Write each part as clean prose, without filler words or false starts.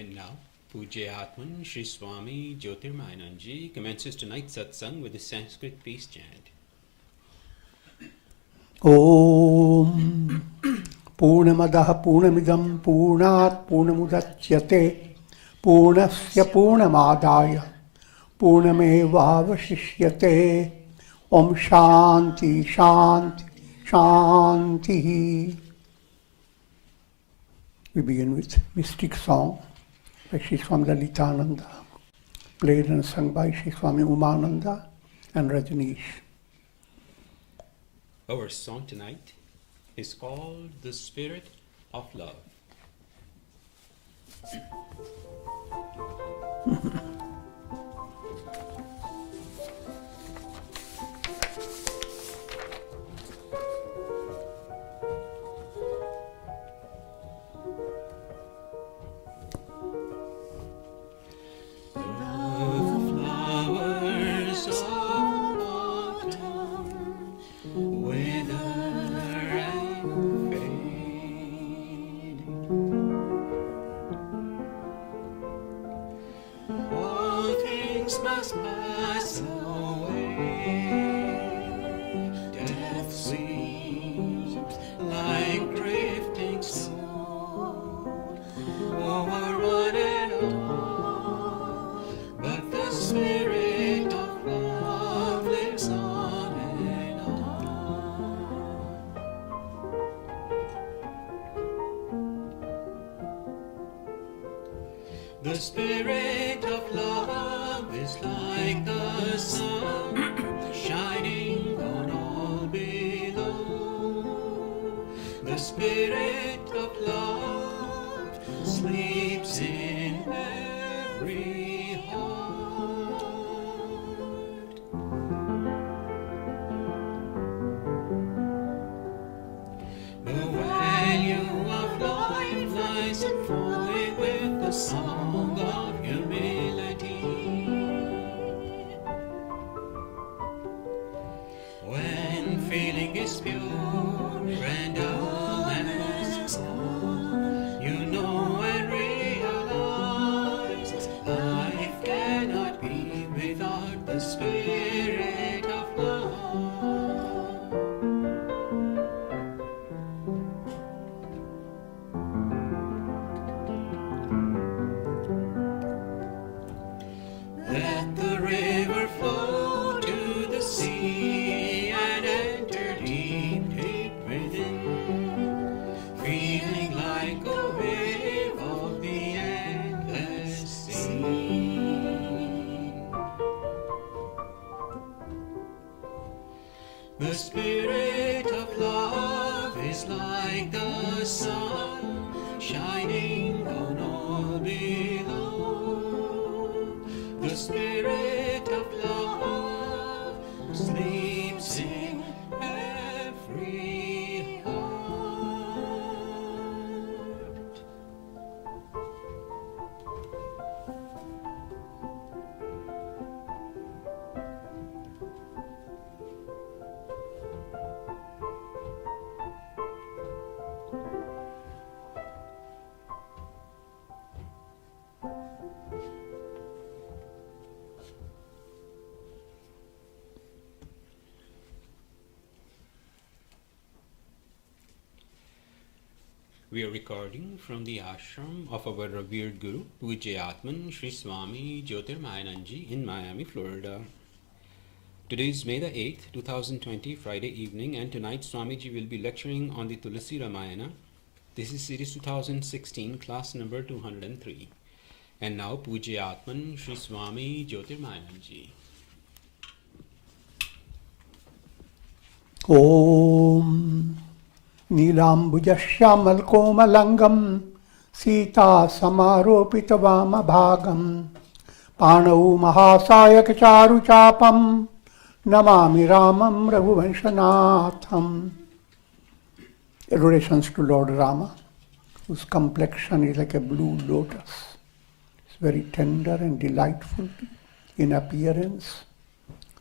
And now, Pujyatman Sri Swami Jyotirmayananji commences tonight's Satsang with the Sanskrit peace chant. Om Purnamadaha Purnamidam Purnat Purnamudachyate Purnasya Purnamadaya Purnamevavashishyate. Om Shanti Shanti Shanti. We begin with mystic song by Sri Swami Lalitananda, played and sung by Sri Swami Umananda and Rajneesh. Our song tonight is called The Spirit of Love. Must pass away. Death seems like drifting snow over one and all, but the spirit of love lives on and on. The spirit of love is like the sun shining on all below. The spirit of love sleeps in every heart. The value of life lies in falling with the song of humility. When feeling is pure and all asks on, you know and realize life cannot be without the spirit of love. Let the river flow to the sea and enter deep, deep within, feeling like a wave of the endless sea. The spirit of love is like the sun shining on all below. The spirit of love sleeps in every heart. We are recording from the ashram of our revered Guru, Pujyatman Sri Swami Jyotirmayananji in Miami, Florida. Today is May the 8th, 2020, Friday evening, and tonight Swamiji will be lecturing on the Tulsi Ramayana. This is series 2016, class number 203. And now Pujyatman Sri Swami Jyotirmayananji. Om Nilambujasyam Komalangam Sita Samaropita Vamabhagam Panau Mahasayak Charu Chapam Namami Ramam Raghuvanshanatham. Adorations to Lord Rama, whose complexion is like a blue lotus. It's very tender and delightful in appearance.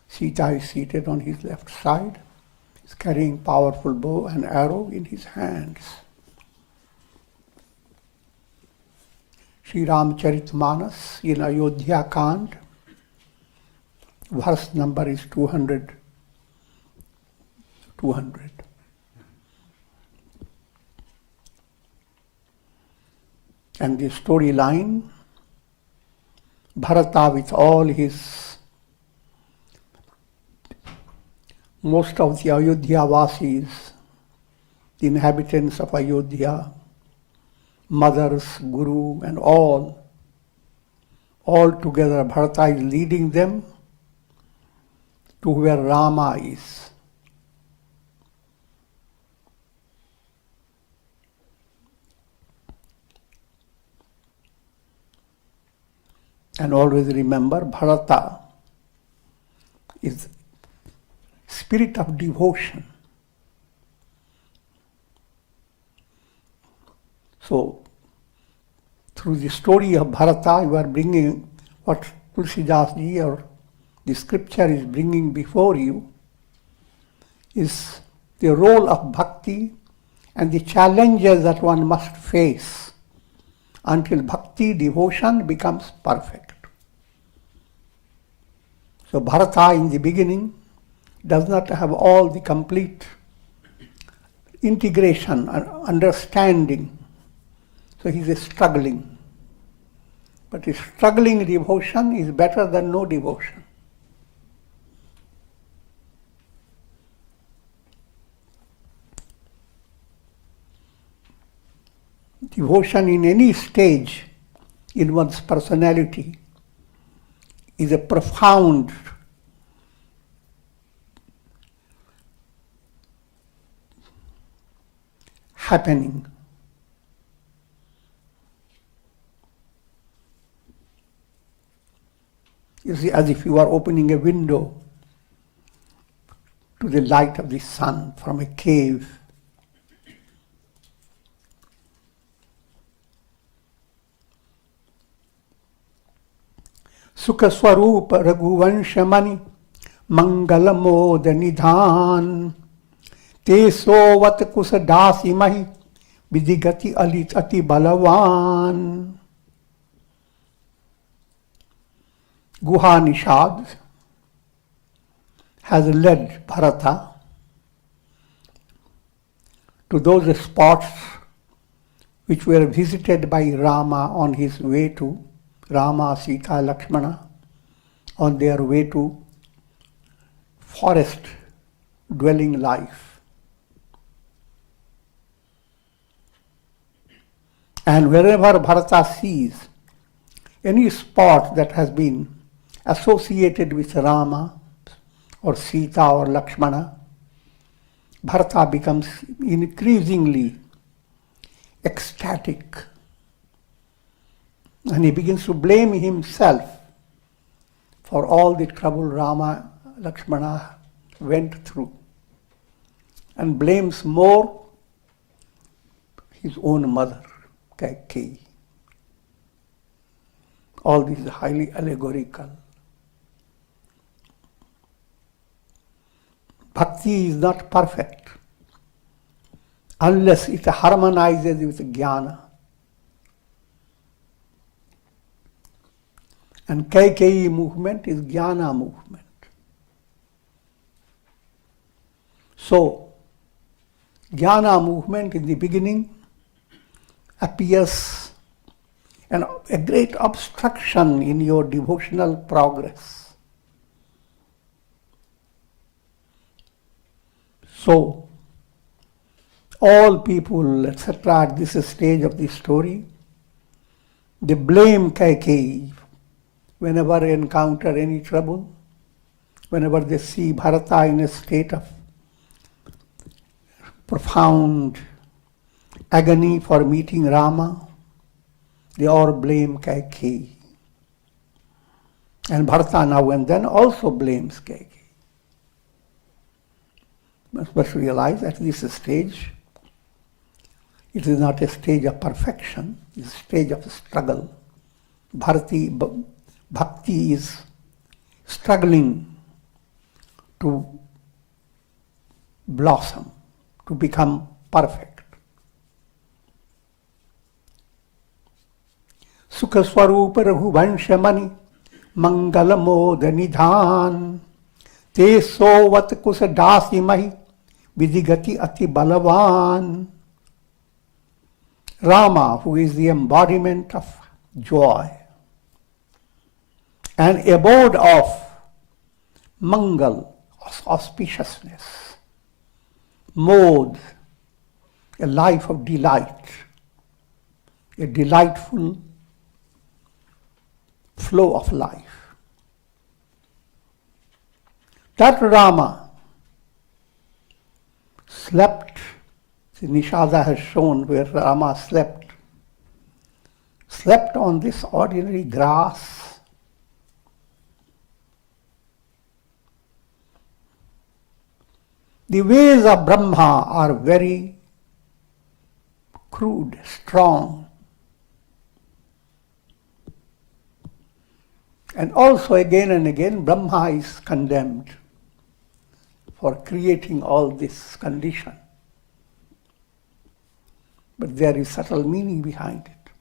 Sita is seated on his left side. He's carrying powerful bow and arrow in his hands. Sri Ramcharitmanas in Ayodhya Kand, verse number is 200. And the storyline, Bharata with all his, most of the Ayodhya Vasis, the inhabitants of Ayodhya, mothers, guru, and all together, Bharata is leading them to where Rama is. And always remember, Bharata is spirit of devotion. So, through the story of Bharata, you are bringing what Tulsidas ji or the scripture is bringing before you is the role of bhakti and the challenges that one must face until bhakti, devotion becomes perfect. So Bharata in the beginning does not have all the complete integration and understanding. So he is struggling. But a struggling devotion is better than no devotion. Devotion in any stage in one's personality is a profound happening. You see, as if you are opening a window to the light of the sun from a cave. Sukha Swarupa Raghuvansha Mani Mangalamod Nidhan Te Sovat Kusadasi Mahi Vidigati Alit Ati Balavan. Guha Nishad has led Bharata to those spots which were visited by Rama on his way to Rama, Sita, Lakshmana, on their way to forest dwelling life. And wherever Bharata sees any spot that has been associated with Rama or Sita or Lakshmana, Bharata becomes increasingly ecstatic. And he begins to blame himself for all the trouble Rama, Lakshmana went through. And blames more his own mother, Kaikeyi. All this is highly allegorical. Bhakti is not perfect unless it harmonizes with jnana. And Kaikeyi movement is jnana movement. So, jnana movement in the beginning appears a great obstruction in your devotional progress. So, all people, etc., at this stage of the story, they blame Kaikeyi whenever they encounter any trouble, whenever they see Bharata in a state of profound agony for meeting Rama, they all blame Kaikeyi. And Bharata now and then also blames Kaikeyi. But realize at this stage, it is not a stage of perfection, it is a stage of struggle. Bhakti is struggling to blossom, to become perfect. Sukha Swarupa Raghuvansha Mani Mangala Moda Nidhan Te Sovat Kusa Dasi Mahi Vidigati Ati Balavan. Rama, who is the embodiment of joy and abode of Mangal, auspiciousness, Mod, a life of delight, a delightful flow of life. That Rama slept, the Nishada has shown where Rama slept on this ordinary grass. The ways of Brahma are very crude, strong. And also again and again Brahma is condemned for creating all this condition. But there is subtle meaning behind it.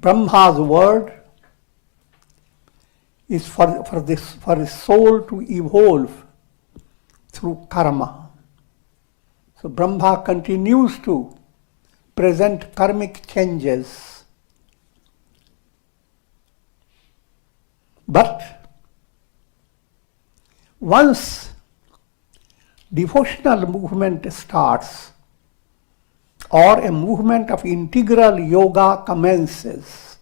Brahma's word is for a soul to evolve through karma. So Brahma continues to present karmic changes. But once devotional movement starts, or a movement of integral yoga commences,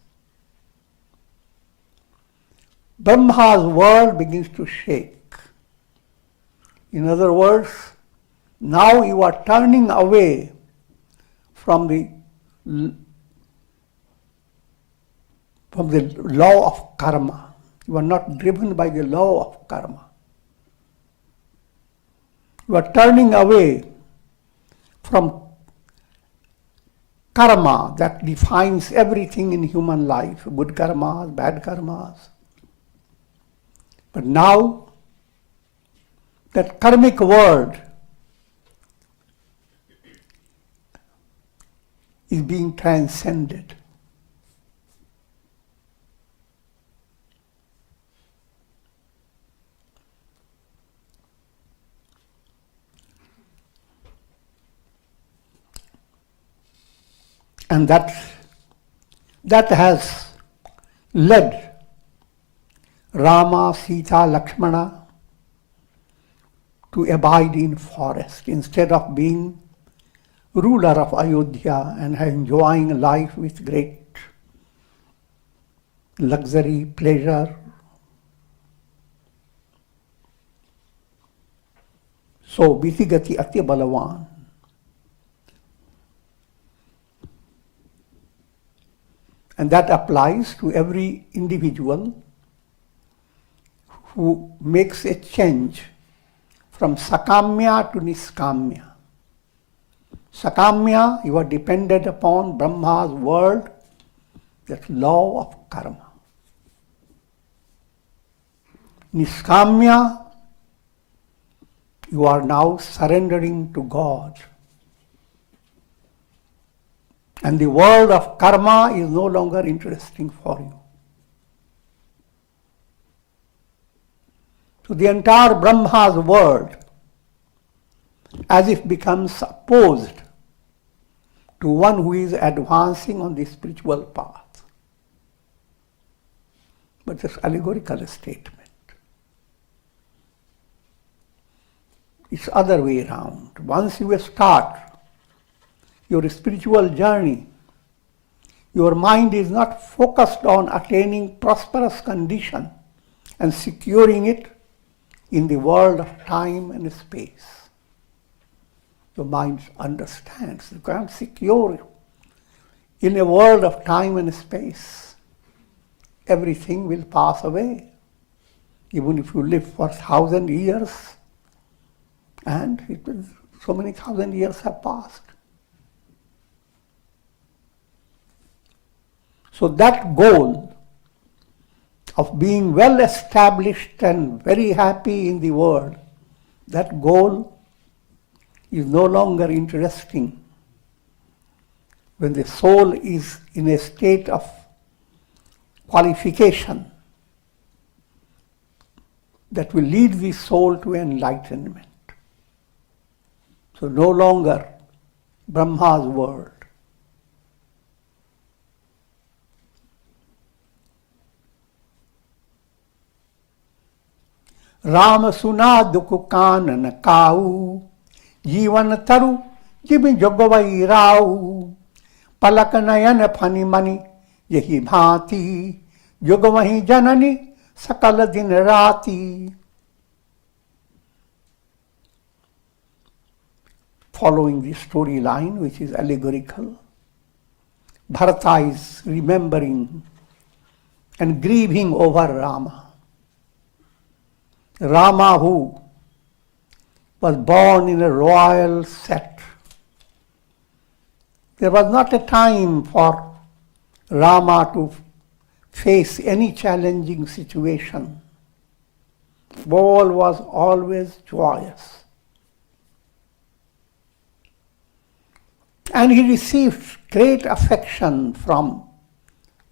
Brahma's world begins to shake. In other words, now you are turning away from the law of karma. You are not driven by the law of karma. You are turning away from karma that defines everything in human life, good karmas, bad karmas. But now, that karmic world is being transcended. And that has led Rama, Sita, Lakshmana to abide in forest instead of being ruler of Ayodhya and enjoying life with great luxury, pleasure. So, Vitigati Ati Balavan. And that applies to every individual who makes a change from sakamya to niskamya. Sakamya, you are dependent upon Brahma's word, that law of karma. Niskamya, you are now surrendering to God. And the world of karma is no longer interesting for you. So the entire Brahma's world as if becomes opposed to one who is advancing on the spiritual path. But it's allegorical statement. It's other way around. Once you start your spiritual journey, your mind is not focused on attaining prosperous condition and securing it in the world of time and space. Your mind understands you can't secure in a world of time and space. Everything will pass away. Even if you live for 1,000 years, and so many 1,000 years have passed. So that goal of being well established and very happy in the world, that goal is no longer interesting when the soul is in a state of qualification that will lead the soul to enlightenment. So no longer Brahma's world. Ram सुना दुख कानन काऊ जीवन तरु gym जोगवई राऊ पलक नयन फनि मनि यही भांति युग वही जननी सकल दिन राति. Following the storyline, which is allegorical, Bharata is remembering and grieving over Rama. Rama, who was born in a royal set. There was not a time for Rama to face any challenging situation. All was always joyous. And he received great affection from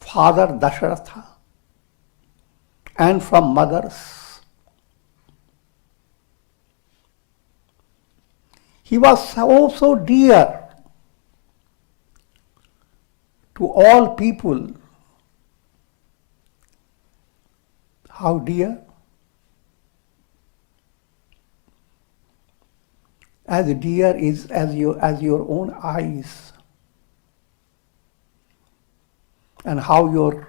father Dasharatha and from mothers. He was so dear to all people. How dear? As dear is as your own eyes. And how your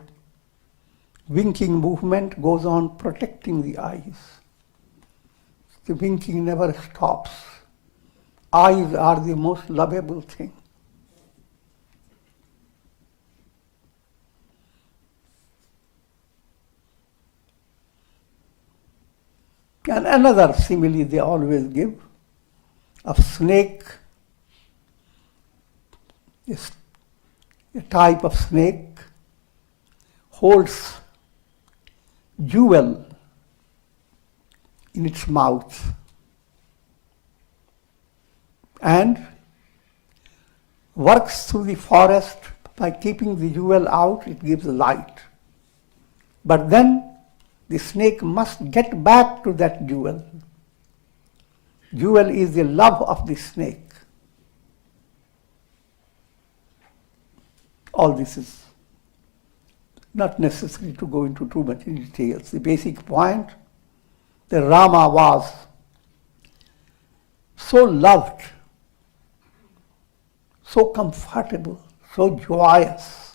winking movement goes on protecting the eyes. The winking never stops. Eyes are the most lovable thing. And another simile they always give of snake, a type of snake holds jewel in its mouth and works through the forest by keeping the jewel out, it gives light. But then the snake must get back to that jewel. Jewel is the love of the snake. All this is not necessary to go into too much details. The basic point, that Rama was so loved, so comfortable, so joyous.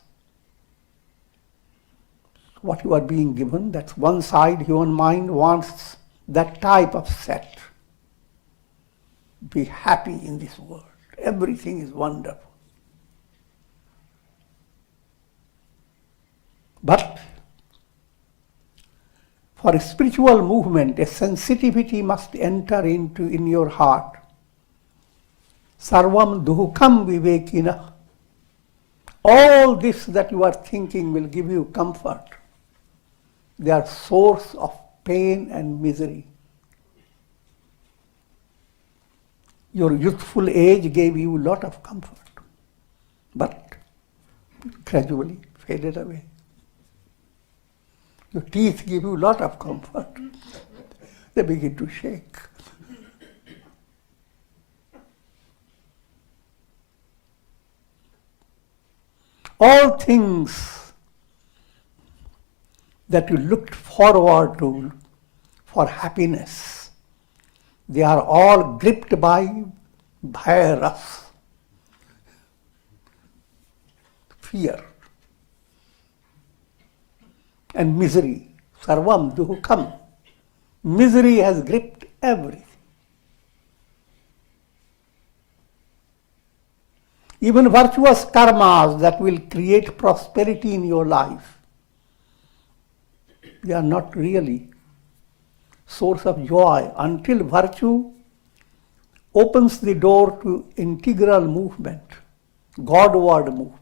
What you are being given, that's one side, human mind wants that type of set. Be happy in this world. Everything is wonderful. But for a spiritual movement, a sensitivity must enter in your heart. Sarvam duhukam vivekina. All this that you are thinking will give you comfort. They are source of pain and misery. Your youthful age gave you a lot of comfort, but gradually faded away. Your teeth give you a lot of comfort. They begin to shake. All things that you looked forward to for happiness, they are all gripped by virus, fear and misery. Sarvam duhukam. Misery has gripped everything. Even virtuous karmas that will create prosperity in your life, they are not really source of joy until virtue opens the door to integral movement, Godward movement.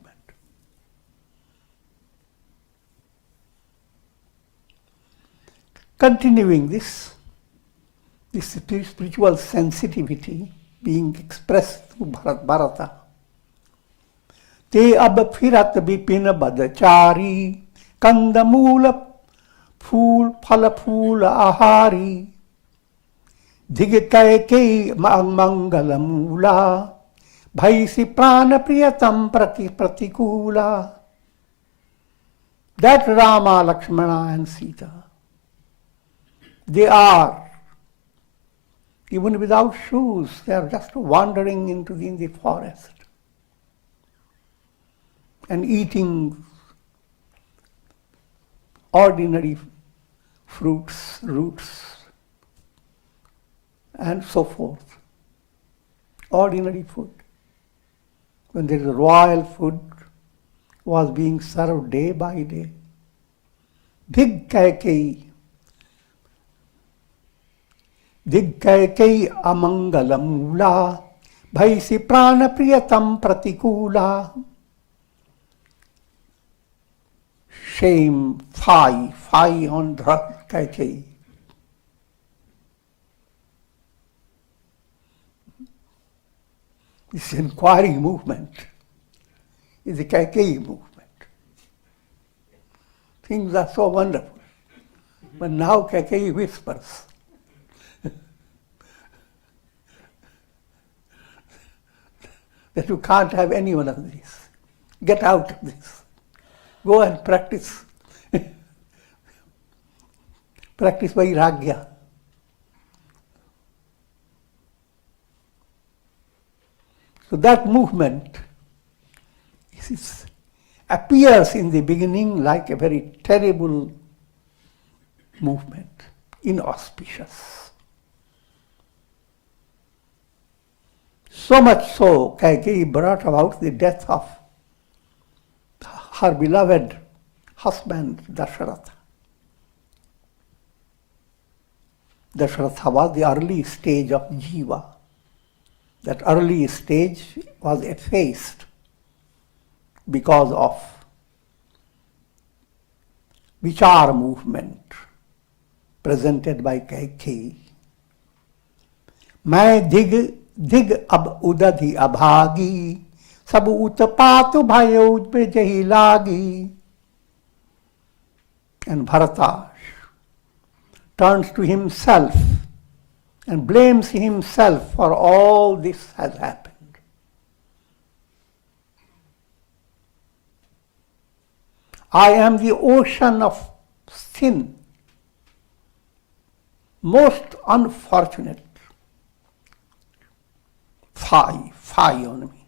Continuing this spiritual sensitivity being expressed through Bharata, ते अब फिरत विपिन बदचारी, कंदमूल फूल फल फूल आहारी, धिग कैकेयी मंगल मूला, भैसी प्राण प्रियतम प्रतिकूला. That Rama, Lakshmana and Sita, they are, even without shoes, they are just wandering in the forest and eating ordinary fruits, roots, and so forth. Ordinary food. When there is royal food was being served day by day. Dig Kaikei amangala mula, bhaisi prana priyatam pratikula. Shame, fie on Kaikei. This inquiry movement is the Kaikei movement. Things are so wonderful. But now Kaikei whispers. That you can't have any one of these. Get out of this. Go and practice. Practice Vairagya. So that movement appears in the beginning like a very terrible movement, inauspicious. So much so, Kaikei brought about the death of her beloved husband, Dasharatha. Dasharatha was the early stage of Jiva. That early stage was effaced because of Vichar movement presented by Kaikei. मैं दिग अब उदधि अभागी, सब उत्पात भयो जही लागी. And Bharata turns to himself and blames himself for all this has happened. I am the ocean of sin, most unfortunate. Fie on me.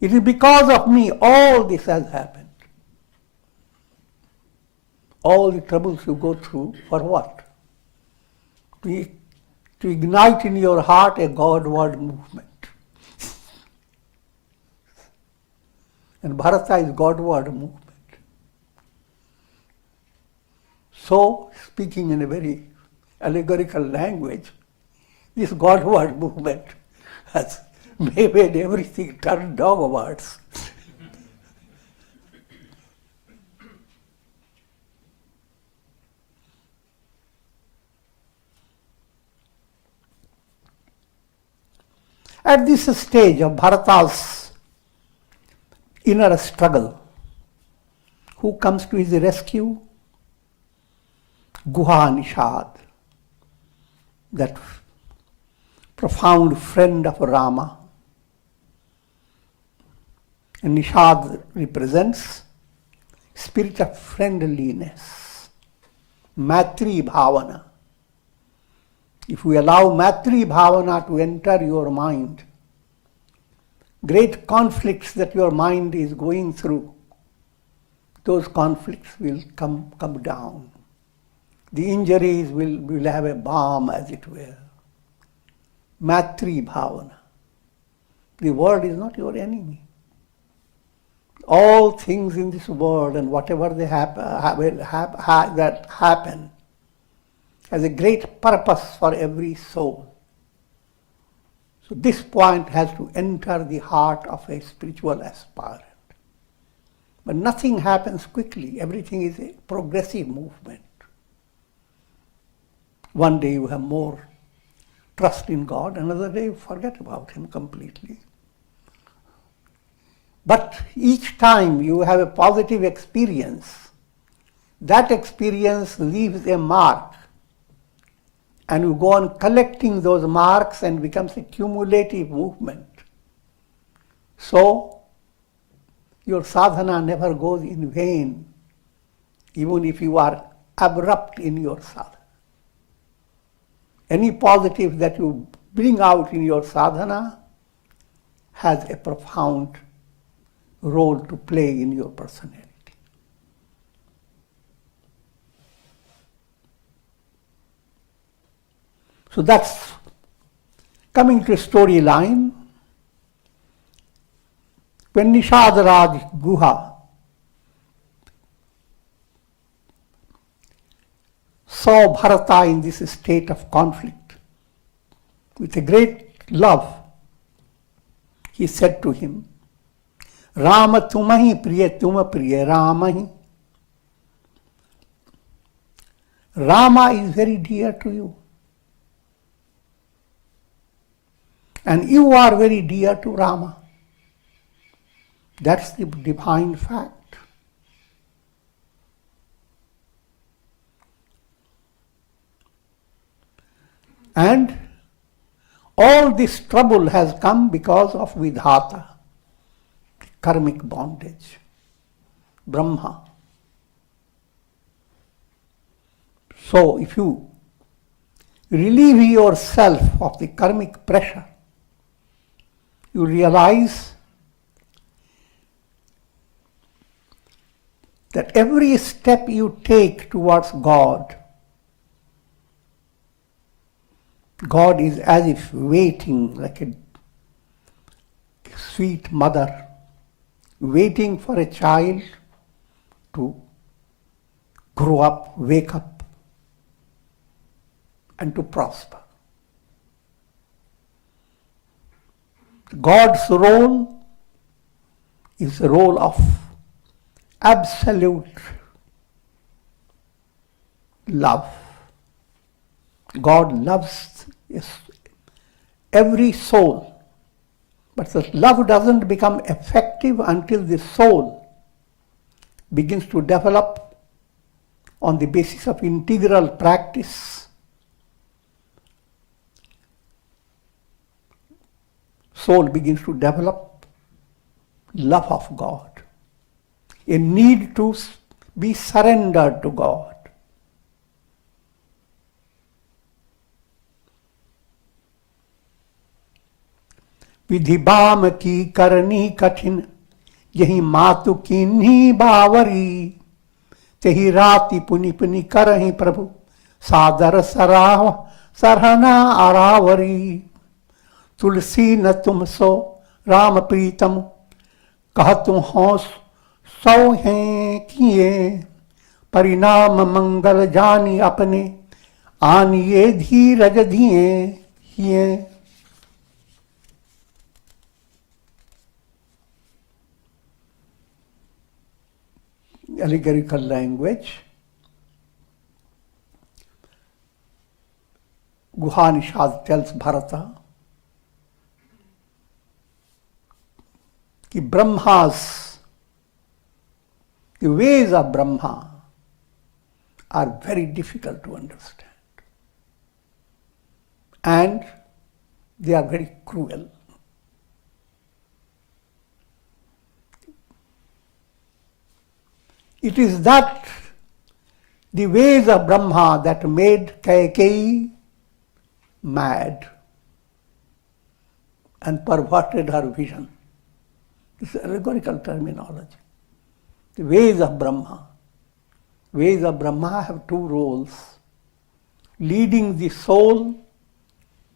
It is because of me all this has happened. All the troubles you go through, for what? To ignite in your heart a Godward movement. And Bharata is Godward movement. So, speaking in a very allegorical language, this Godward movement has made everything turn dogwards. At this stage of Bharata's inner struggle, who comes to his rescue? Guha Nishad, that profound friend of Rama. And Nishad represents spirit of friendliness, Matri Bhavana. If we allow Matri Bhavana to enter your mind, great conflicts that your mind is going through, those conflicts will come down. The injuries will have a balm, as it were. Matri Bhavana. The world is not your enemy. All things in this world and whatever they that happen has a great purpose for every soul. So this point has to enter the heart of a spiritual aspirant. But nothing happens quickly. Everything is a progressive movement. One day you have more trust in God, another day you forget about him completely. But each time you have a positive experience, that experience leaves a mark, and you go on collecting those marks and becomes a cumulative movement. So, your sadhana never goes in vain, even if you are abrupt in your sadhana. Any positive that you bring out in your sadhana has a profound role to play in your personality. So that's coming to a storyline. When Nishadaraj Guha saw Bharata in this state of conflict, with a great love, he said to him, Rama tumahi priya tuma priya Ramahi. Rama is very dear to you. And you are very dear to Rama. That's the divine fact. And all this trouble has come because of Vidhata, karmic bondage, Brahma. So if you relieve yourself of the karmic pressure, you realize that every step you take towards God, God is as if waiting, like a sweet mother, waiting for a child to grow up, wake up, and to prosper. God's role is the role of absolute love. God loves every soul, but the love doesn't become effective until the soul begins to develop on the basis of integral practice. Soul begins to develop love of God, a need to be surrendered to God. विधि बाम की करनी कठिन यही मातु कीन्ही बावरी तेही राति पुनि पुनि करही प्रभु सादर सराह सरहना आरावरी तुलसी न तुम सो राम प्रीतम कहतु हौस सौ हैं किए परिणाम मंगल जानी अपने आनिए धीरज दिए हिए. Allegorical language. Guha tells Bharata कि Brahmas, the ways of Brahma are very difficult to understand. And they are very cruel. It is that the ways of Brahma that made Kaikeyi mad and perverted her vision. This is allegorical terminology. The ways of Brahma. Ways of Brahma have two roles: leading the soul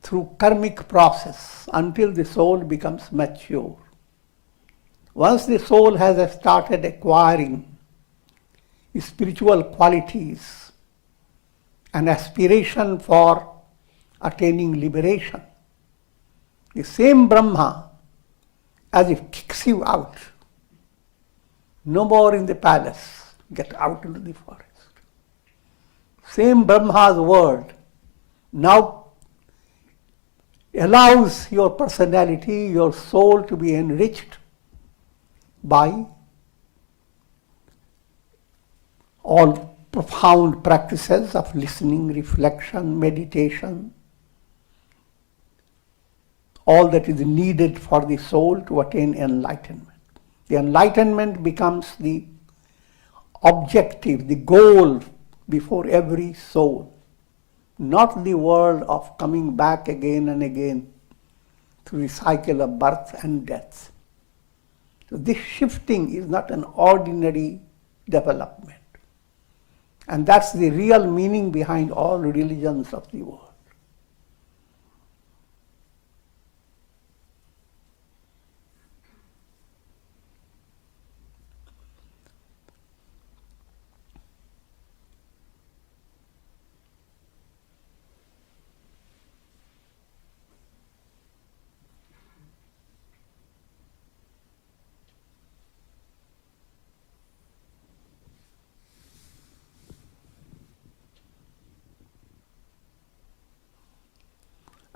through karmic process until the soul becomes mature. Once the soul has started acquiring spiritual qualities, an aspiration for attaining liberation, the same Brahma as if kicks you out. No more in the palace, get out into the forest. Same Brahma's word now allows your personality, your soul to be enriched by all profound practices of listening, reflection, meditation, all that is needed for the soul to attain enlightenment. The enlightenment becomes the objective, the goal before every soul, not the world of coming back again and again through the cycle of birth and death. So this shifting is not an ordinary development. And that's the real meaning behind all religions of the world.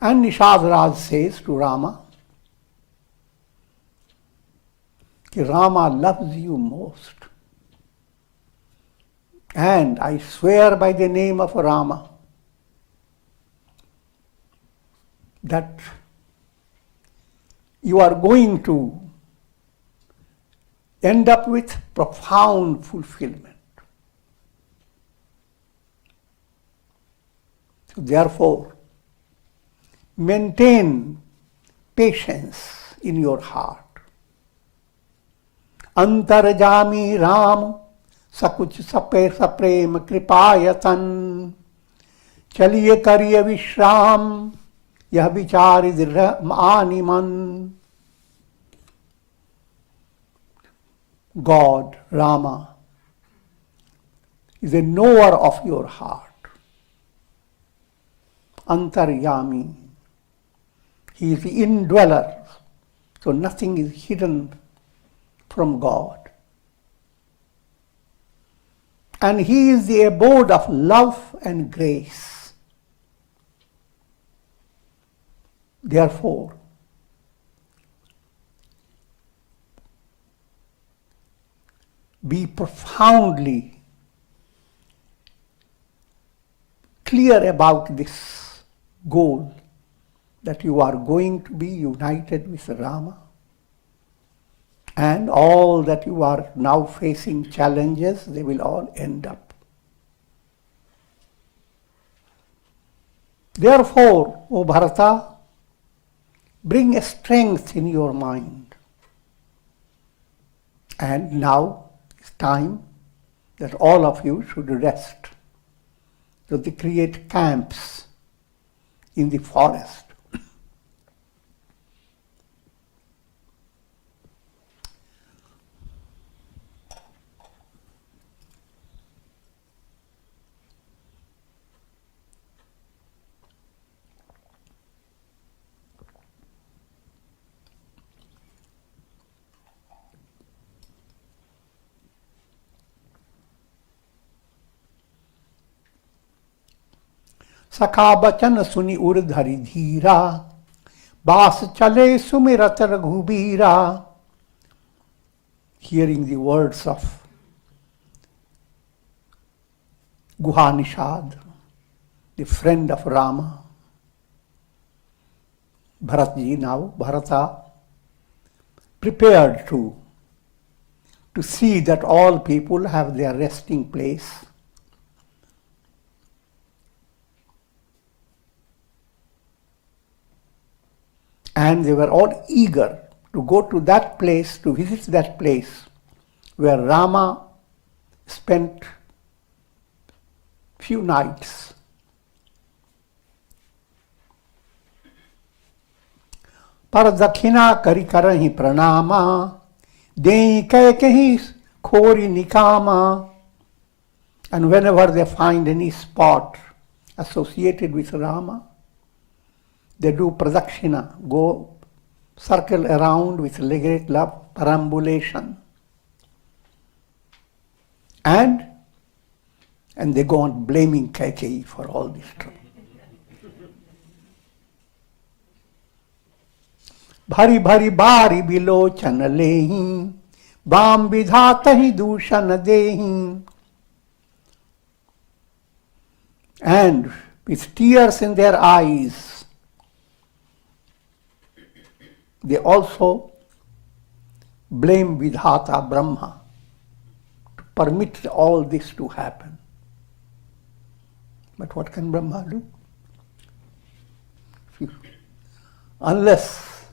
And Nishad Raj says to Rama, that Rama loves you most. And I swear by the name of Rama that you are going to end up with profound fulfillment. So therefore, maintain patience in your heart. Antarjami Ram sakuch saprem kripayatan chaliye kariye vishram yah vicharid maniman. God, Rama, is a knower of your heart. Antaryami. He is the indweller, so nothing is hidden from God. And He is the abode of love and grace. Therefore, be profoundly clear about this goal, that you are going to be united with Rama, and all that you are now facing challenges, they will all end up. Therefore, O Bharata, bring a strength in your mind. And now it's time that all of you should rest. So they create camps in the forest. सखा बचन सुनि उर धरि धीरा बास चले सुमिरत रघुबीरा. Hearing the words of Guha Nishad, the friend of Rama, Bharatji, now Bharata, prepared to see that all people have their resting place. And they were all eager to go to that place, to visit that place where Rama spent few nights. पर दक्षिणा करि करहि प्रणामा देई कह कहीं खोरी निकामा. And whenever they find any spot associated with Rama, they do pradakshina, go circle around with great love, perambulation. And they go on blaming Kaikeyi for all this trouble. भरी भरी बारी बिलोचन लेही, बाम विधात ही दूषण देही. And with tears in their eyes, they also blame Vidhata Brahma to permit all this to happen. But what can Brahma do? Unless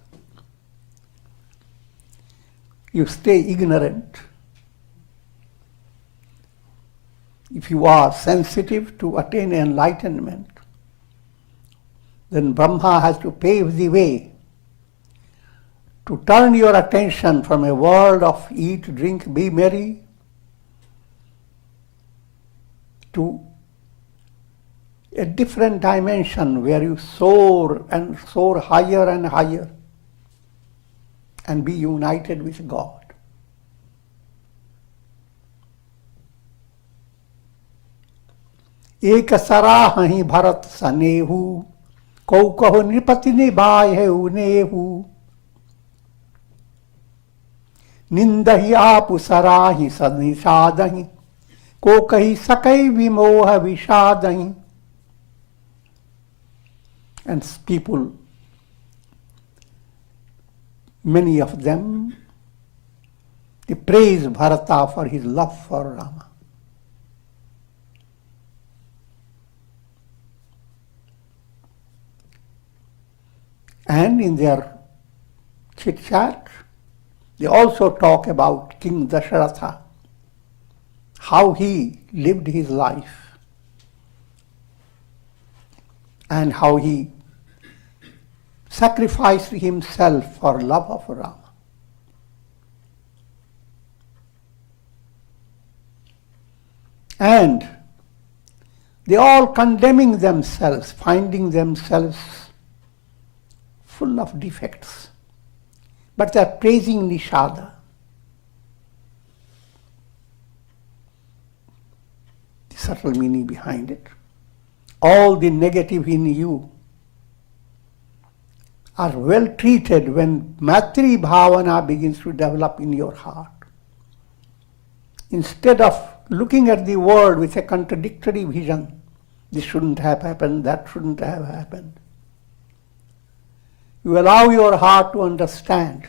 you stay ignorant, if you are sensitive to attain enlightenment, then Brahma has to pave the way to turn your attention from a world of eat, drink, be merry to a different dimension where you soar and soar higher and higher and be united with God. एक सराहि भरत सनेहु, कौ कहो नृपति निबाहु नेहु. निंदहि आपु सराहि सनिषादहि, को कही सकै विमोह विषादहि. And people, many of them, they praise Bharata for his love for Rama. And in their chit-chat, they also talk about King Dasharatha, how he lived his life, and how he sacrificed himself for love of Rama. And they all condemning themselves, finding themselves full of defects, but they are praising Nishada. The subtle meaning behind it. All the negative in you are well treated when Maitri Bhavana begins to develop in your heart. Instead of looking at the world with a contradictory vision, this shouldn't have happened, that shouldn't have happened, you allow your heart to understand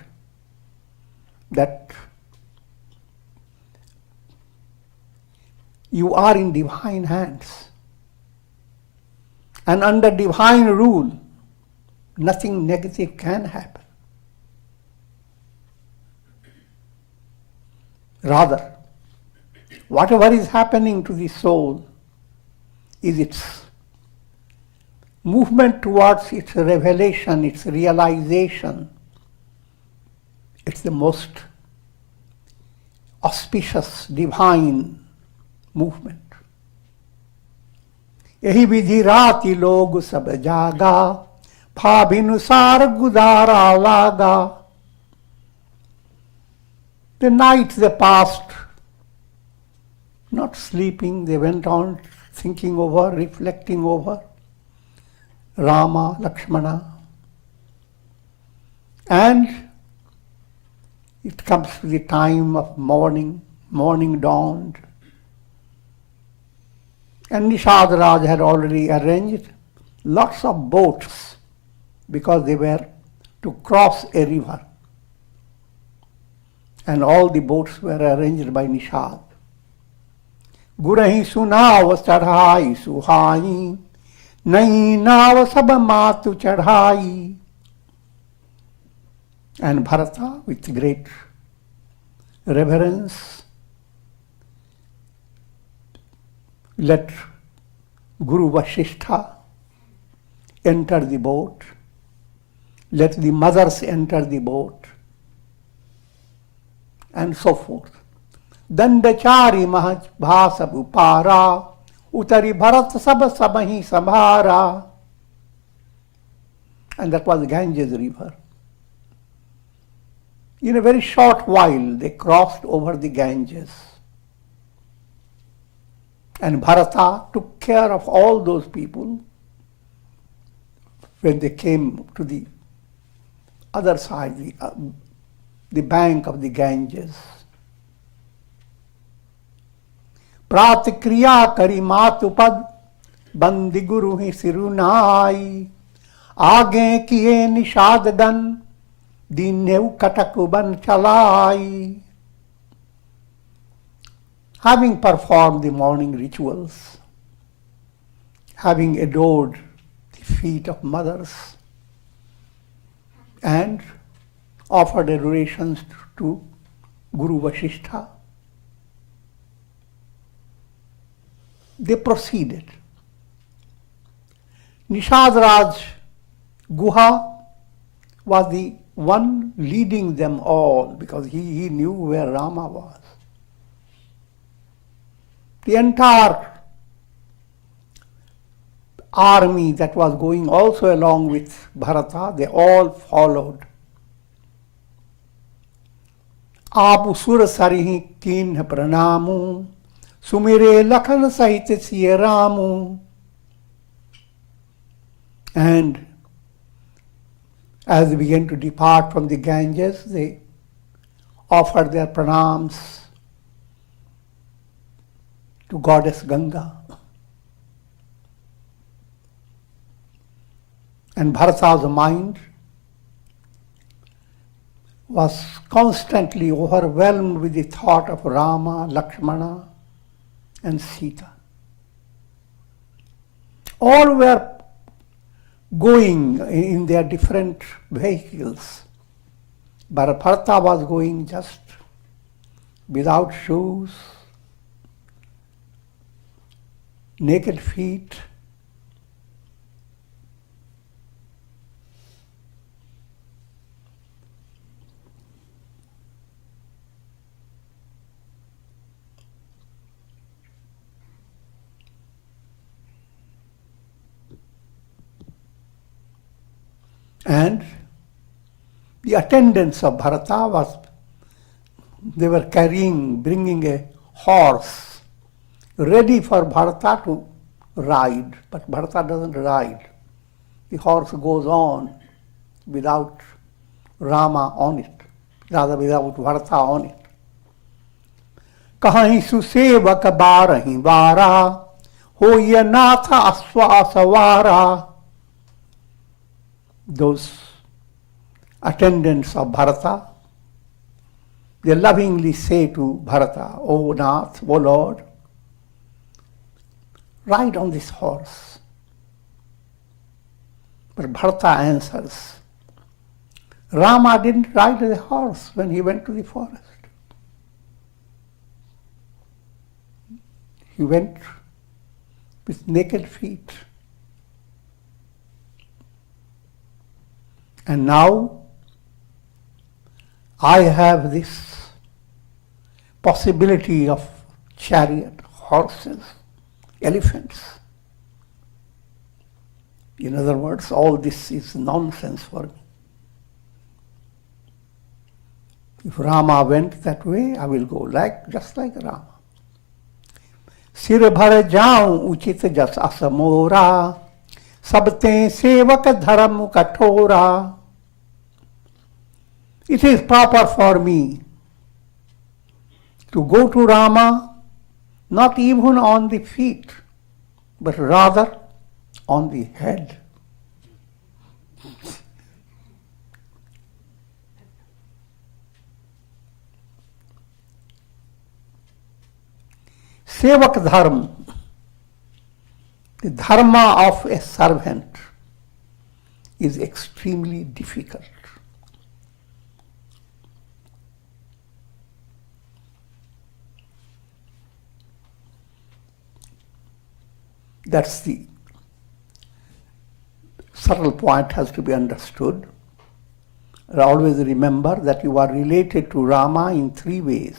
that you are in divine hands. And under divine rule, nothing negative can happen. Rather, whatever is happening to the soul is its movement towards its revelation, its realization. It's the most auspicious, divine movement. यही विधि राति लोग सब जागा, भाभिनुसार गुदारा लागा. The night they passed, not sleeping, they went on thinking over, reflecting over Rama, Lakshmana. And it comes to the time of morning, morning dawned. And Nishad Raj had already arranged lots of boats because they were to cross a river. And all the boats were arranged by Nishad. Gurahi sunav chadhai suhai, nahi nav sab matu chadhai. And Bharata, with great reverence, let Guru Vasishtha enter the boat, let the mothers enter the boat, and so forth. Dandachari mahaj bhasa upara, utari bharat sab sabahi sabhara. And that was Ganges river. In a very short while, they crossed over the Ganges. And Bharata took care of all those people when they came to the other side, the bank of the Ganges. Pratikriya kari matupad bandi guru hi sirunai aage kiye nishadgan dineu katakuban chalai. Having performed the morning rituals, having adored the feet of mothers and offered adorations to Guru Vasishtha, they proceeded. Nishadraj Guha was the one leading them all because he knew where Rama was. The entire army that was going also along with Bharata, they all followed. Apu sur sarihi kin pranamu, sumire lakhan sahit siye Ramu. And as they began to depart from the Ganges, they offered their pranams to Goddess Ganga. And Bharata's mind was constantly overwhelmed with the thought of Rama, Lakshmana, and Sita. All were going in their different vehicles, but Bharata was going just without shoes, naked feet. And the attendants of Bharata they were bringing a horse ready for Bharata to ride, but Bharata doesn't ride. The horse goes on without Rama on it, rather without Bharata on it. Kahahi susevak barahi vara, hoya natha aswa asawara. Those attendants of Bharata, they lovingly say to Bharata, "O Nath, O Lord, ride on this horse." But Bharata answers, Rama didn't ride the horse when he went to the forest. He went with naked feet. And now I have this possibility of chariot, horses, elephants. In other words, all this is nonsense for me. If Rama went that way, I will go just like Rama. Sir bhar jaun uchit jas asamora, sabte sevak dharam kathora. It is proper for me to go to Rama, not even on the feet, but rather on the head. Sevak dharma, the dharma of a servant, is extremely difficult. That's the subtle point has to be understood. Always remember that you are related to Rama in three ways.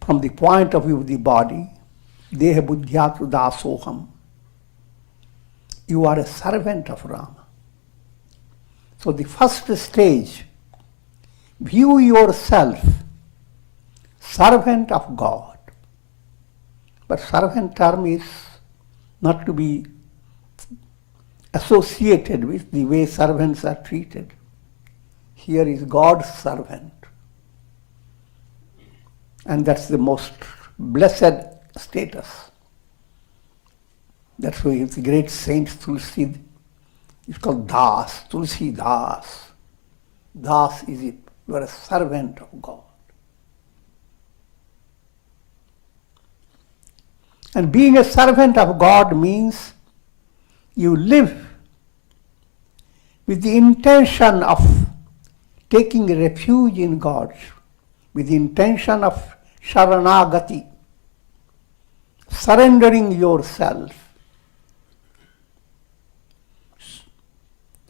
From the point of view of the body, deha buddhyatu dasoham, you are a servant of Rama. So the first stage, view yourself servant of God. But servant term is not to be associated with the way servants are treated. Here is God's servant. And that's the most blessed status. That's why the great Saint Tulsi is called Das, Tulsi Das. Das is it. You are a servant of God. And being a servant of God means you live with the intention of taking refuge in God, with the intention of sharanagati, surrendering yourself.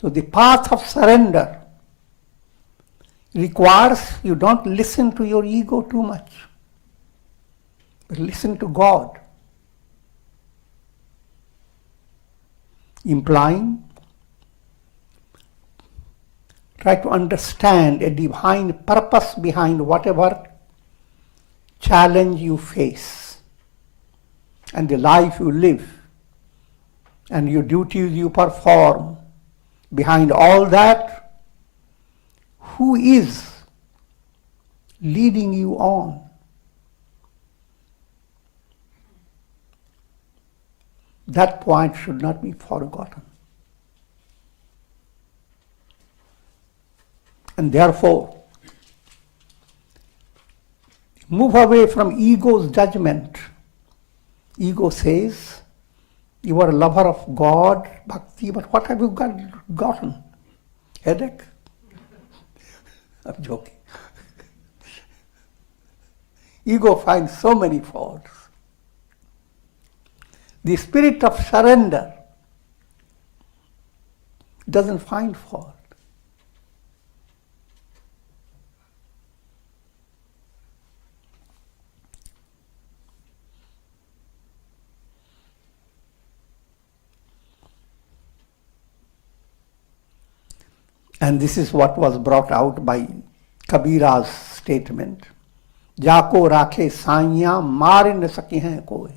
So the path of surrender requires you don't listen to your ego too much, but listen to God. Implying, try to understand a divine purpose behind whatever challenge you face and the life you live and your duties you perform. Behind all that, who is leading you on? That point should not be forgotten. And therefore, move away from ego's judgment. Ego says, you are a lover of God, bhakti, but what have you gotten? Headache? I'm joking. Ego finds so many faults. The spirit of surrender doesn't find fault. And this is what was brought out by Kabira's statement. Jako rakhe saiya mar na saki hai koi.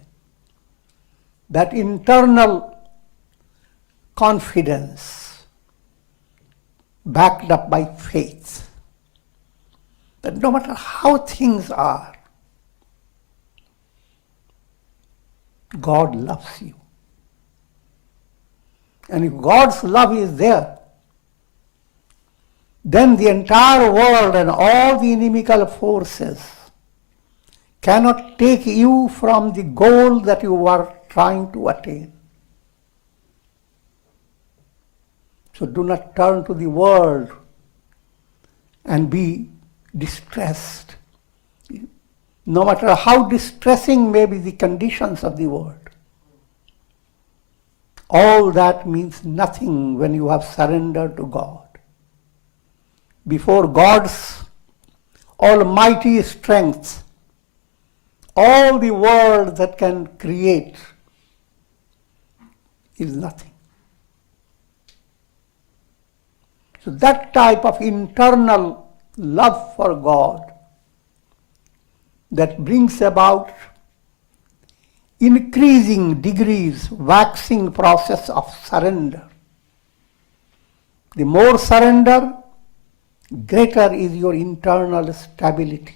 That internal confidence backed up by faith. That no matter how things are, God loves you. And if God's love is there, then the entire world and all the inimical forces cannot take you from the goal that you are trying to attain. So do not turn to the world and be distressed. No matter how distressing may be the conditions of the world. All that means nothing when you have surrendered to God. Before God's almighty strength, all the world that can create is nothing. So that type of internal love for God that brings about increasing degrees, waxing process of surrender. The more surrender, greater is your internal stability.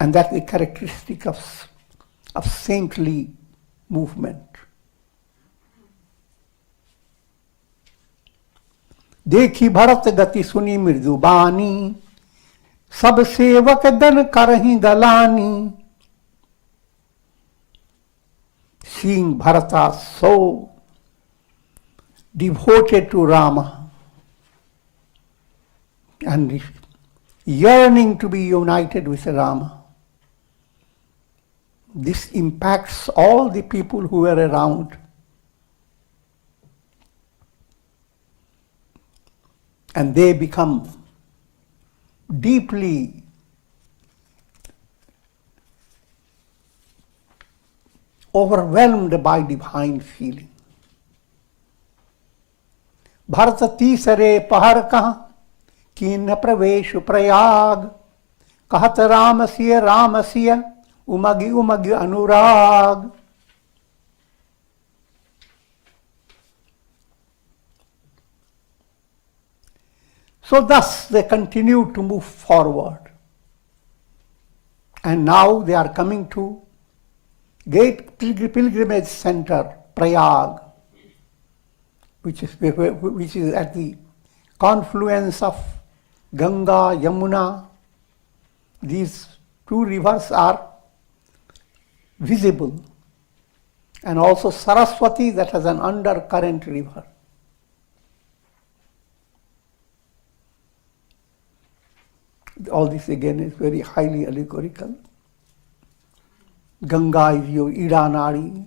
And that's the characteristic of saintly movement. देखी भरत गति सुनी मृदुबानी सब सेवक दन करही दलानी. Seeing Bharata so devoted to Rama and yearning to be united with Rama, this impacts all the people who were around. And they become deeply overwhelmed by divine feeling. Bharat तीसरे पहर कहाँ कीन प्रवेशु प्रयाग कहत रामसिय umagi umagi anurag. So thus they continue to move forward. And now they are coming to great pilgrimage center, Prayag, which is at the confluence of Ganga, Yamuna. These two rivers are visible. And also Saraswati, that has an undercurrent river. All this again is very highly allegorical. Ganga is your Ida Nadi,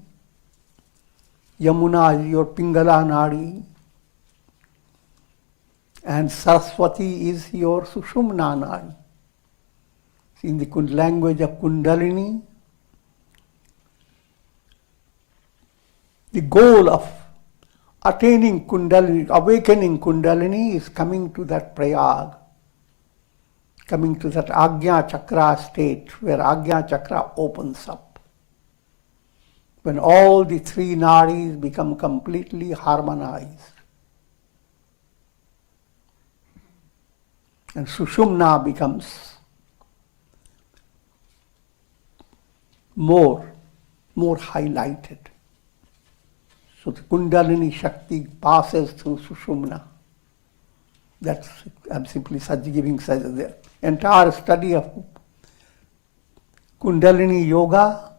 Yamuna is your Pingala Nadi, and Saraswati is your Sushumna Nadi. In the language of Kundalini, the goal of attaining Kundalini, awakening Kundalini is coming to that Prayag, coming to that Agnya Chakra state where Agnya Chakra opens up. When all the three nadis become completely harmonized. And Sushumna becomes more highlighted. So the Kundalini Shakti passes through Sushumna. That's, I'm simply giving such the entire study of Kundalini Yoga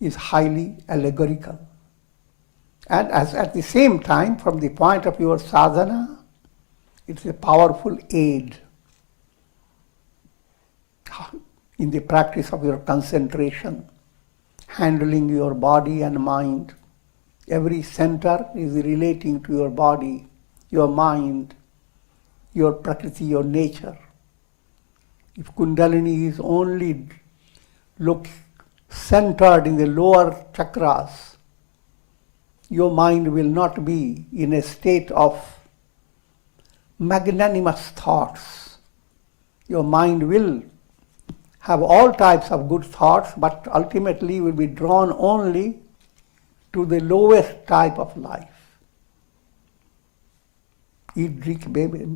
is highly allegorical. And as at the same time, from the point of view of sadhana, it's a powerful aid in the practice of your concentration, handling your body and mind. Every center is relating to your body, your mind, your prakriti, your nature. If Kundalini is only centered in the lower chakras, your mind will not be in a state of magnanimous thoughts. Your mind will have all types of good thoughts, but ultimately will be drawn only to the lowest type of life. Eat, drink, baby,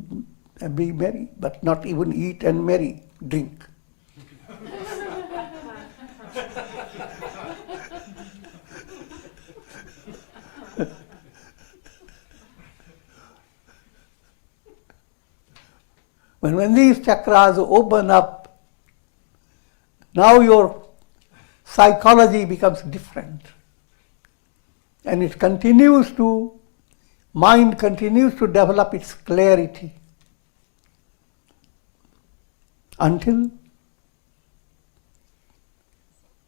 and be merry, but not even eat and marry, drink. When these chakras open up, now your psychology becomes different. And it continues to, mind continues to develop its clarity until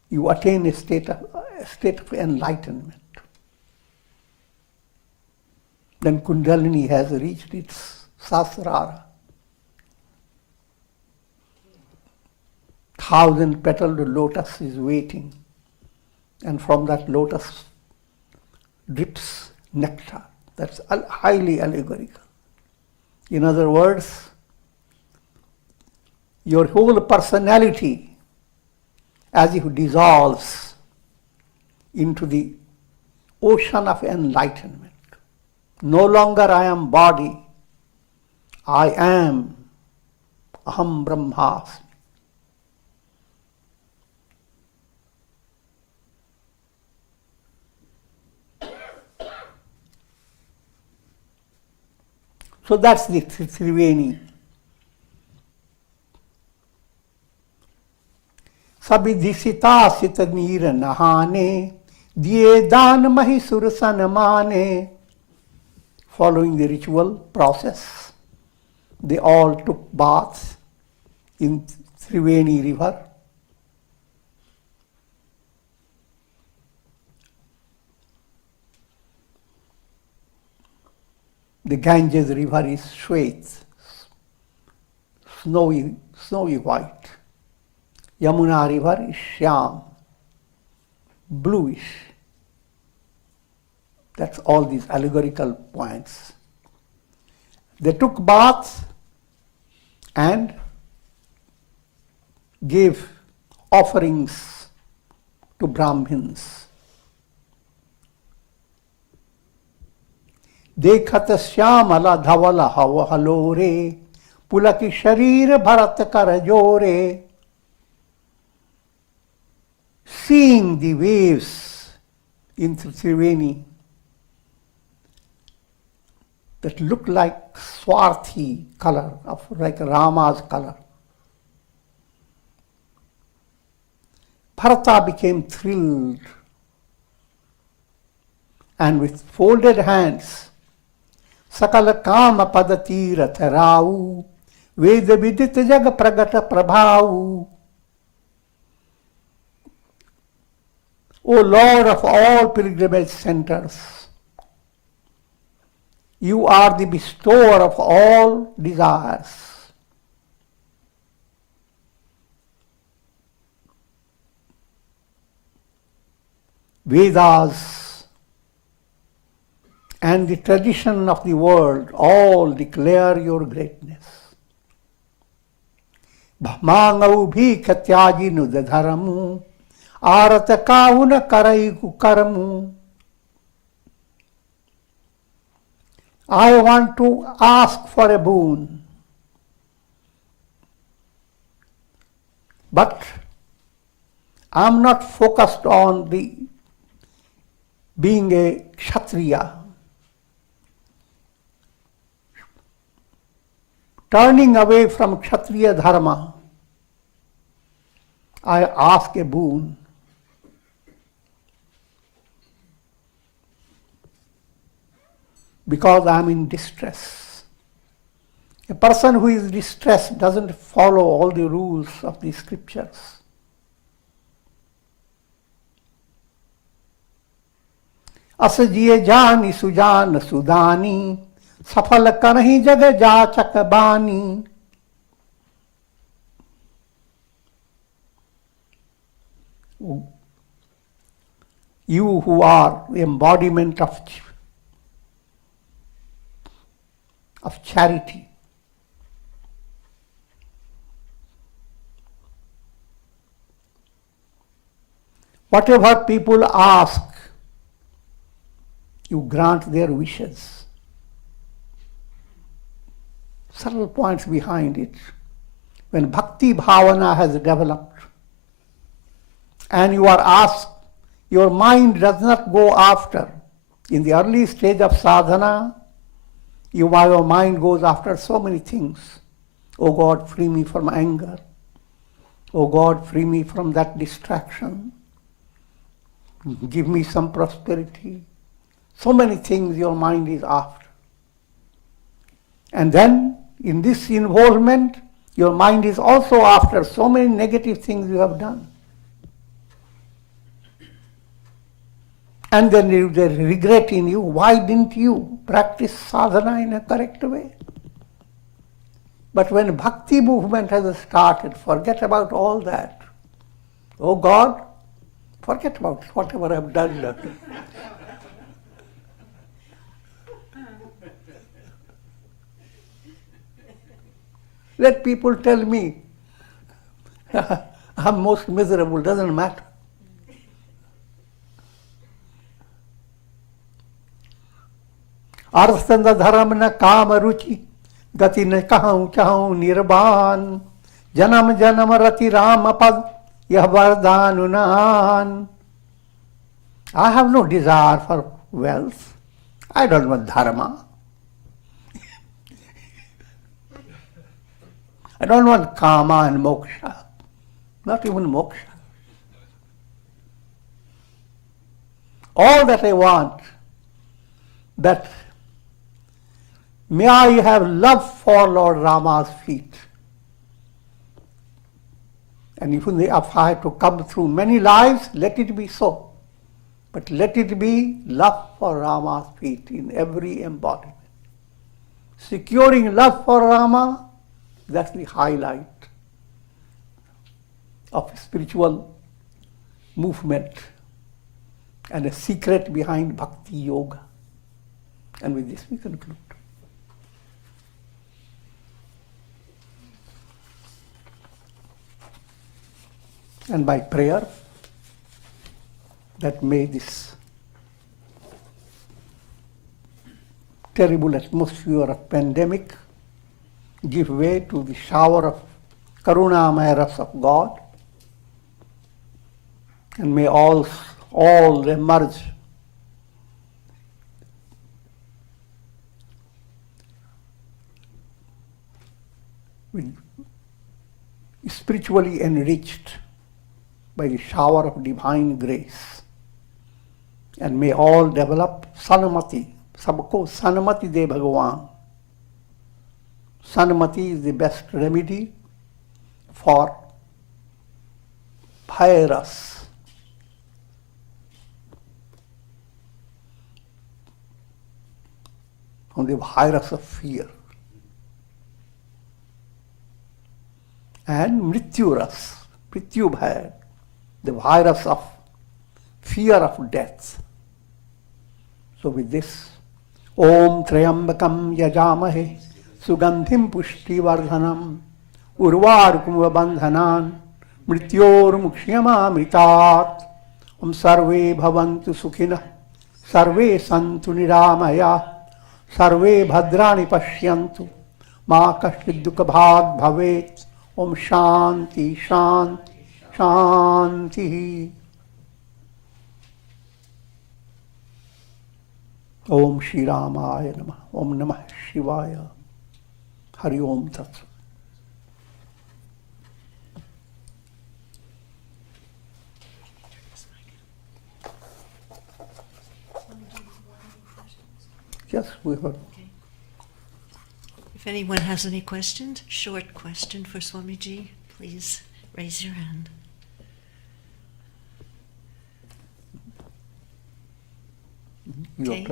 you attain a state of enlightenment. Then Kundalini has reached its sasrara. 1,000-petaled lotus is waiting, and from that lotus drips nectar. That's highly allegorical. In other words, your whole personality as if dissolves into the ocean of enlightenment. No longer I am body, I am Aham Brahmasmi. So that's the Triveni. Sabidhisita sitanir nahane, diye dan mahisur sanmane. Following the ritual process, they all took baths in Triveni river. The Ganges river is Shwet, snowy white. Yamuna river is Shyam, bluish. That's all these allegorical points. They took baths and gave offerings to Brahmins. देखत श्यामला धवल हव हलोरे पुलक शरीर भरत कर जोरे. Seeing the waves in Triveni that look like swarthi color, like Rama's color, Bharata became thrilled and with folded hands Sakala Kama Padatira Tharau Veda Vidita Jaga Pragata Prabhau. O Lord of all pilgrimage centers, you are the bestower of all desires. Vedas and the tradition of the world all declare your greatness. Bhamangau bhi katyaji nudadharamu Arata kauna karaiku karamu. I want to ask for a boon, but I'm not focused on being a Kshatriya. Turning away from Kshatriya dharma, I ask a boon. Because I am in distress. A person who is distressed doesn't follow all the rules of the scriptures. Asajiye jani sujan sudani safal karhi jaga jachak bani. You who are the embodiment of charity. Whatever people ask, you grant their wishes. Subtle points behind it. When bhakti bhavana has developed and you are asked, your mind does not go after. In the early stage of sadhana, your mind goes after so many things. Oh God, free me from anger. Oh God, free me from that distraction. Give me some prosperity. So many things your mind is after. And then, in this involvement, your mind is also after so many negative things you have done. And then there is regret in you. Why didn't you practice sadhana in a correct way? But when bhakti movement has started, forget about all that. Oh God, forget about whatever I've done. Let people tell me I'm most miserable, doesn't matter. Arthand dharam na kama ruchi, gati na kahau chahau nirban, janam janam rati ramapad, yah vardhanunan. I have no desire for wealth. I don't want dharma. I don't want kama and moksha. Not even moksha. All that I want, that may I have love for Lord Rama's feet. And even if I have to come through many lives, let it be so. But let it be love for Rama's feet in every embodiment. Securing love for Rama, that's the highlight of spiritual movement and a secret behind bhakti yoga. And with this we conclude. and by prayer, that may this terrible atmosphere of pandemic give way to the shower of Karunamaya Rasa of God, and may all emerge with spiritually enriched by the shower of divine grace, and may all develop sanmati. Sabko sanmati de Bhagavan. Sanmati is the best remedy for virus. On the virus of fear. And mrityuras, mrityubhaya, the virus of fear of death. So with this, Om Trayambakam Yajamahe Sugandhim Pushti Vardhanam Urvarkum Bandhanan Mrityor Mukshiyama Mritat Om Sarve Bhavantu Sukhina Sarve Santu Niramaya Sarve Bhadrani Pashyantu Ma Kashchid Dukha Bhag Bhavet Om Shanti Shanti Shanti. Om Shri Ramaya Namah. Om Namah Shivaya. Hari Om Tat. Yes, we heard. Okay. If anyone has any questions, short question for Swamiji, please raise your hand. Okay.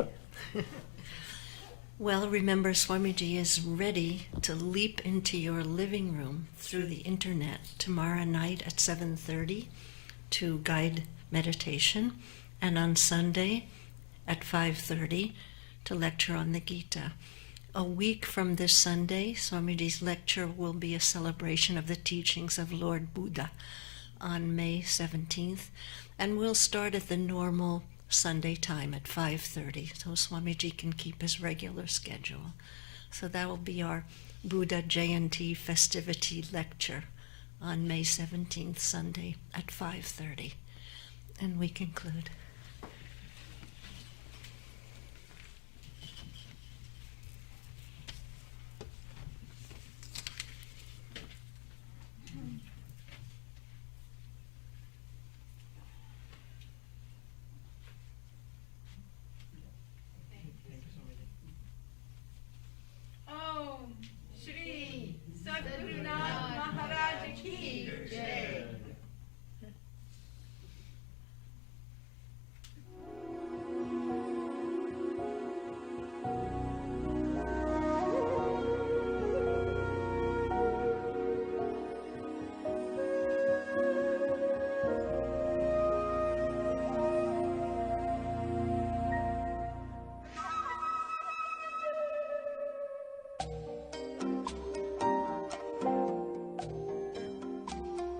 Well, remember, Swamiji is ready to leap into your living room through the internet tomorrow night at 7:30 to guide meditation, and on Sunday at 5:30 to lecture on the Gita. A week from this Sunday, Swamiji's lecture will be a celebration of the teachings of Lord Buddha on May 17th, and we'll start at the normal Sunday time at 5:30, so Swamiji can keep his regular schedule. So that will be our Buddha Jayanti festivity lecture on May 17th, Sunday at 5:30. And we conclude.